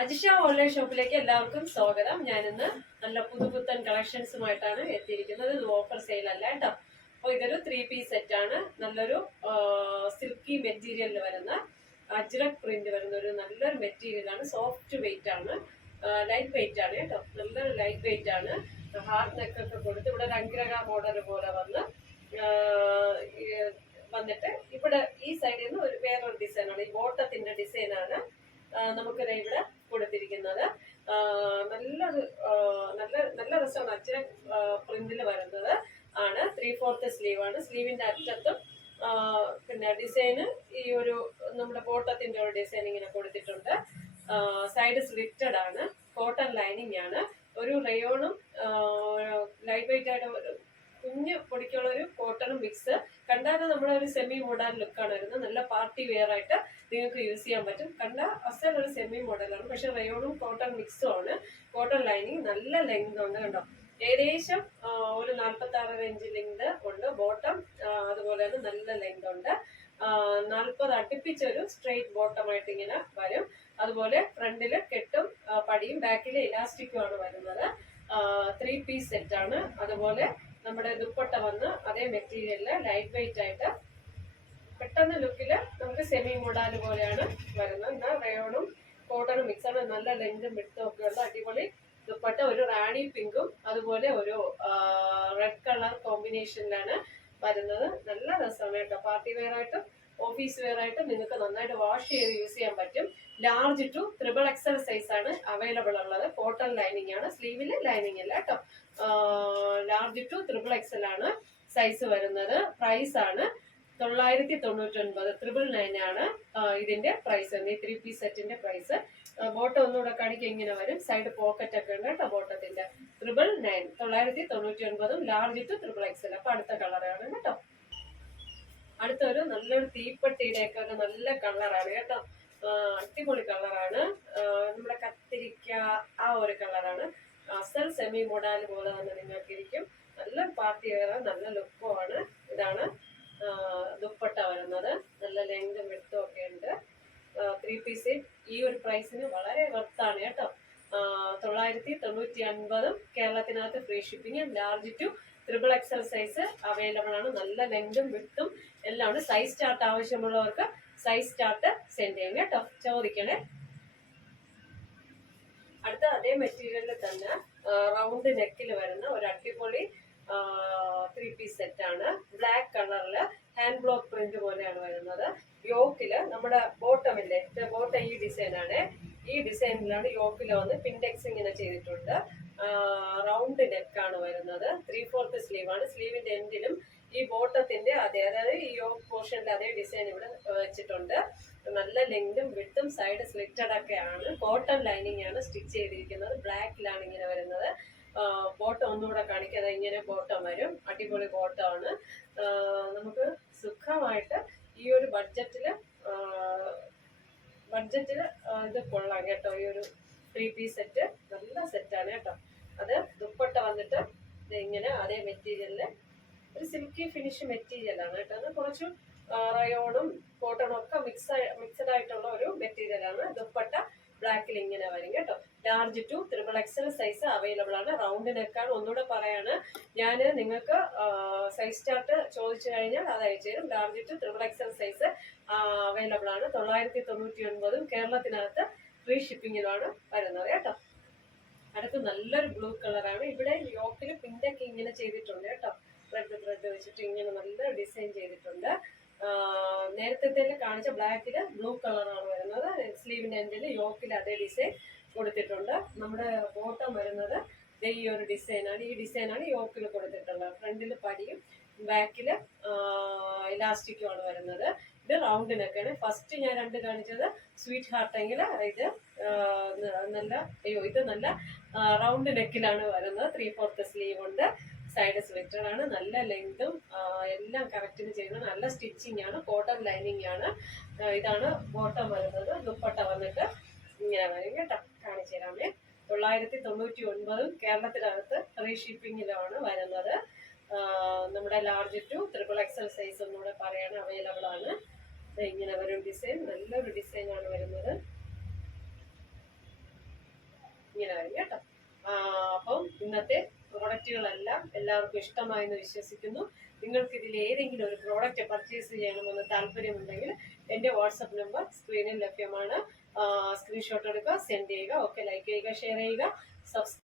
Ajisha online ഷോപ്പിലേക്ക് എല്ലാവർക്കും സ്വാഗതം. ഞാനിന്ന് നല്ല പുതുപുത്തൻ കളക്ഷൻസുമായിട്ടാണ് എത്തിയിരിക്കുന്നത്. ഇത് ഓഫർ സെയിൽ അല്ല കേട്ടോ. അപ്പോൾ ഇതൊരു 3 പീസ് സെറ്റ് ആണ്. നല്ലൊരു സിൽക്കി മെറ്റീരിയലിൽ വരുന്ന അജ്രക് പ്രിന്റ് വരുന്ന ഒരു നല്ലൊരു മെറ്റീരിയൽ ആണ്. സോഫ്റ്റ് വെയിറ്റ് ആണ്, ലൈറ്റ് വെയിറ്റ് ആണ് കേട്ടോ. നല്ലൊരു ലൈറ്റ് വെയിറ്റ് ആണ്. ഹാർഡ് നെക്കൊക്കെ കൊടുത്ത് ഇവിടെ ഒരു അഗ്രഹ മോഡൽ പോലെ വന്നിട്ട് ഇവിടെ ഈ സൈഡിൽ നിന്ന് വേറൊരു ഡിസൈനാണ്. ഈ ബോട്ടത്തിന്റെ ഡിസൈനാണ് നമുക്ക് ഇവിടെ കൊടുത്തിരിക്കുന്നത്. നല്ലൊരു നല്ല രസമാണ്. അച്ഛന പ്രിന്റിൽ വരുന്നത് ആണ്. 3/4 സ്ലീവ് ആണ്. സ്ലീവിന്റെ അറ്റത്തും പിന്നെ ഡിസൈന് ഈ ഒരു നമ്മുടെ ബോട്ടത്തിന്റെ ഒരു ഡിസൈൻ ഇങ്ങനെ കൊടുത്തിട്ടുണ്ട്. സൈഡ് സ്ലിറ്റഡ് ആണ്. കോട്ടൺ ലൈനിങ് ആണ്. ഒരു റയോണും ലൈറ്റ് വെയിറ്റ് ആയിട്ട് കുഞ്ഞ് പൊടിക്കുള്ള ഒരു കോട്ടണും മിക്സ്. കണ്ടാൽ നമ്മുടെ ഒരു സെമി മോഡൽ ലുക്കാണ് വരുന്നത്. നല്ല പാർട്ടി വെയർ ആയിട്ട് നിങ്ങൾക്ക് യൂസ് ചെയ്യാൻ പറ്റും. കണ്ട അസൽ ഒരു സെമി മോഡലാണ്, പക്ഷെ റയോണും കോട്ടൺ മിക്സും ആണ്. കോട്ടൺ ലൈനിങ് നല്ല ലെങ്ത് ഉണ്ട് കണ്ടോ. ഏകദേശം ഒരു 46 ഇഞ്ച് ലെങ്ത് ഉണ്ട്. ബോട്ടം അതുപോലെ തന്നെ നല്ല ലെങ്ത് ഉണ്ട്. 40 അടുപ്പിച്ചൊരു സ്ട്രെയിറ്റ് ബോട്ടമായിട്ട് ഇങ്ങനെ വരും. അതുപോലെ ഫ്രണ്ടില് കെട്ടും പടിയും ബാക്കില് ഇലാസ്റ്റിക്കും ആണ് വരുന്നത്. 3 പീസ് സെറ്റ് ആണ്. അതുപോലെ നമ്മുടെ ദുപ്പട്ട വന്ന് അതേ മെറ്റീരിയലില് ലൈറ്റ് വെയിറ്റ് ആയിട്ട് പെട്ടെന്ന് ലുക്കില് നമുക്ക് സെമി മോഡാല് പോലെയാണ് വരുന്നത്. എന്നാൽ റയോണും കോട്ടണും മിക്സ് ആണ്. നല്ല ലെങ്തും വിട്ടും ഒക്കെ ഉള്ള അടിപൊളി ദുപ്പട്ട. ഒരു റാണി പിങ്കും അതുപോലെ ഒരു റെഡ് കളർ കോമ്പിനേഷനിലാണ് വരുന്നത്. നല്ല രസമാണ് കേട്ടോ. പാർട്ടി വെയർ ആയിട്ടും ഓഫീസ് വെയർ ആയിട്ടും നിങ്ങൾക്ക് നന്നായിട്ട് വാഷ് ചെയ്ത് യൂസ് ചെയ്യാൻ പറ്റും. ലാർജ് ടു XXL സൈസ് ആണ് അവൈലബിൾ ഉള്ളത്. കോട്ടൺ ലൈനിങ് ആണ്. സ്ലീവില് ലൈനിങ് അല്ല കേട്ടോ. ലാർജ് ടു XXL ആണ് സൈസ് വരുന്നത്. പ്രൈസ് ആണ് 999. 999 ആണ് ഇതിന്റെ പ്രൈസ്. ഈ 3 പീസ് സെറ്റിന്റെ പ്രൈസ്. ബോട്ടം ഒന്നുകൂടെ കാണിക്കുക ഇങ്ങനെ വരും. സൈഡ് പോക്കറ്റ് ഒക്കെ ഉണ്ട് കേട്ടോ ബോട്ടത്തിന്റെ. 999 ലാർജ് ടു XXL. അപ്പൊ അടുത്ത കളറാണ് കേട്ടോ. അടുത്തൊരു നല്ലൊരു തീപ്പെട്ടിയുടെ ഒക്കെ ഒരു നല്ല കളറാണ് കേട്ടോ. അടിപൊളി കളറാണ്. നമ്മുടെ കത്തിരിക്ക ആ ഒരു കളറാണ്. അസൽ സെമി മോഡൽ പോലെ തന്നെ നിങ്ങൾക്ക് ഇരിക്കും. നല്ല പാർട്ടി വെയർ, നല്ല ലുക്കുമാണ്. ഇതാണ് ദുപ്പട്ട വരുന്നത്. നല്ല ലെങ്തും വിട്ടും ഒക്കെ ഉണ്ട്. 3 പീസ് ഈ ഒരു പ്രൈസിന് വളരെ വർത്താണ് കേട്ടോ. 999. കേരളത്തിനകത്ത് free shipping. Large to XXL size available ആണ്. നല്ല ലെങ്തും വിട്ടും എല്ലാം ഉണ്ട്. സൈസ് ചാർട്ട് ആവശ്യമുള്ളവർക്ക് സൈസ് ചാർട്ട് സെൻഡ് ചെയ്യും കേട്ടോ. ചോദിക്കണേ. അടുത്ത അതേ മെറ്റീരിയലിൽ തന്നെ റൗണ്ട് നെക്കിൽ വരുന്ന ഒരു അടിപൊളി 3 പീസ് സെറ്റ് ആണ്. ബ്ലാക്ക് കളറില് ഹാൻഡ് ബ്ലോക്ക് പ്രിന്റ് പോലെയാണ് വരുന്നത്. യോക്കില് നമ്മുടെ ബോട്ടമില്ലേ, ബോട്ടം ഈ ഡിസൈൻ ആണ്. ഈ ഡിസൈനിലാണ് യോക്കില് വന്ന് പിൻഡെക്സ് ഇങ്ങനെ ചെയ്തിട്ടുണ്ട്. റൗണ്ട് നെക്കാണ് വരുന്നത്. 3/4 സ്ലീവ് ആണ്. സ്ലീവിന്റെ എൻഡിലും ഈ ബോട്ടത്തിന്റെ അതായത് ഈ യോക്ക് പോർഷനിൽ അതേ ഡിസൈൻ ഇവിടെ വെച്ചിട്ടുണ്ട്. നല്ല ലെങ്തും വിട്ടും സൈഡ് സ്ലിറ്റഡ് ഒക്കെ ആണ്. കോട്ടൺ ലൈനിങ് ആണ് സ്റ്റിച്ച് ചെയ്തിരിക്കുന്നത്. ബ്ലാക്കിലാണ് ഇങ്ങനെ വരുന്നത്. ബോട്ടം ഒന്നുകൂടെ കാണിക്കാതെ ഇങ്ങനെ ബോട്ടം വരും. അടിപൊളി ബോട്ടമാണ്. നമുക്ക് സുഖമായിട്ട് ഈ ഒരു ബഡ്ജറ്റില് ഇത് കൊള്ളാം കേട്ടോ. ഈ ഒരു 3 പീസ് സെറ്റ് നല്ല സെറ്റാണ് കേട്ടോ. അത് ദുപ്പട്ട വന്നിട്ട് ഇങ്ങനെ അതേ മെറ്റീരിയലില് ഒരു സിൽക്കി ഫിനിഷ് മെറ്റീരിയൽ ആണ് കേട്ടോ. അത് കുറച്ച് റയോണും കോട്ടണും ഒക്കെ മിക്സഡ് ആയിട്ടുള്ള ഒരു മെറ്റീരിയൽ ആണ്. ദുപ്പട്ട ബ്ലാക്കിൽ ഇങ്ങനെ വരും കേട്ടോ. Large to XXL size available ആണ്. റൗണ്ട് നെക്കാണ്. ഒന്നുകൂടെ പറയാണ്, ഞാൻ നിങ്ങൾക്ക് സൈസ് ചാർട്ട് ചോദിച്ചു കഴിഞ്ഞാൽ അത് അയച്ചു തരും. Large to XXL size available ആണ്. 999. കേരളത്തിനകത്ത് ഫ്രീ ഷിപ്പിങ്ങിലാണ് വരുന്നത് കേട്ടോ. അടുത്ത് നല്ലൊരു ബ്ലൂ കളറാണ്. ഇവിടെ യോക്കിൽ പിന്നൊക്കെ ഇങ്ങനെ ചെയ്തിട്ടുണ്ട് കേട്ടോ. ത്രെഡ് വെച്ചിട്ട് ഇങ്ങനെ നല്ല ഡിസൈൻ ചെയ്തിട്ടുണ്ട്. നേരത്തെ കാണിച്ച ബ്ലാക്കില് ബ്ലൂ കളറാണ് വരുന്നത്. സ്ലീവിന്റെ എൻഡിൽ യോക്കിൽ അതേ ഡിസൈൻ കൊടുത്തിട്ടുണ്ട്. നമ്മുടെ ബോട്ടം വരുന്നത് ഈ ഒരു ഡിസൈനാണ്. ഈ ഡിസൈനാണ് യോക്കിൽ കൊടുത്തിട്ടുള്ളത്. ഫ്രണ്ടിൽ പടിയും ബാക്കില് ഇലാസ്റ്റിക്കുമാണ് വരുന്നത്. ഇത് റൗണ്ട് നെക്കാണ്. ഫസ്റ്റ് ഞാൻ 2 കാണിച്ചത് സ്വീറ്റ് ഹാർട്ടെങ്കിൽ ഇത് ഇത് നല്ല റൗണ്ട് നെക്കിലാണ് വരുന്നത്. 3/4 സ്ലീവ് ഉണ്ട്. സൈഡ് സ്ലിറ്റഡ് ആണ്. നല്ല ലെങ്തും എല്ലാം കറക്റ്റിന് ചെയ്യുന്നത്. നല്ല സ്റ്റിച്ചിങ് ആണ്. കോട്ടൺ ലൈനിങ് ആണ്. ഇതാണ് ബോട്ടം വരുന്നത്. ദുപ്പട്ട വന്നിട്ട് ഇങ്ങനെ വരും കേട്ടോ. കാണിച്ചു തരാമേ. 999. കേരളത്തിനകത്ത് ഫ്രീ ഷിപ്പിങ്ങിലാണ് വരുന്നത്. നമ്മുടെ ലാർജ് ടു XXL സൈസ് ഒന്നുകൂടെ പറയാണ് അവൈലബിൾ ആണ്. ഇങ്ങനെ ഒരു ഡിസൈൻ, നല്ലൊരു ഡിസൈൻ ആണ് വരുന്നത്. ഇങ്ങനെ വരും കേട്ടോ. അപ്പം ഇന്നത്തെ പ്രോഡക്റ്റുകളെല്ലാം എല്ലാവർക്കും ഇഷ്ടമായെന്ന് വിശ്വസിക്കുന്നു. നിങ്ങൾക്ക് ഇതിൽ ഏതെങ്കിലും ഒരു പ്രോഡക്റ്റ് പർച്ചേസ് ചെയ്യണമെന്ന് താല്പര്യമുണ്ടെങ്കിൽ എൻ്റെ വാട്സപ്പ് നമ്പർ സ്ക്രീനിൽ ലഭ്യമാണ്. സ്ക്രീൻഷോട്ട് എടുക്കുക, സെൻഡ് ചെയ്യുക. ഓക്കെ, ലൈക്ക് ചെയ്യുക, ഷെയർ ചെയ്യുക, സബ്സ്ക്രൈബ്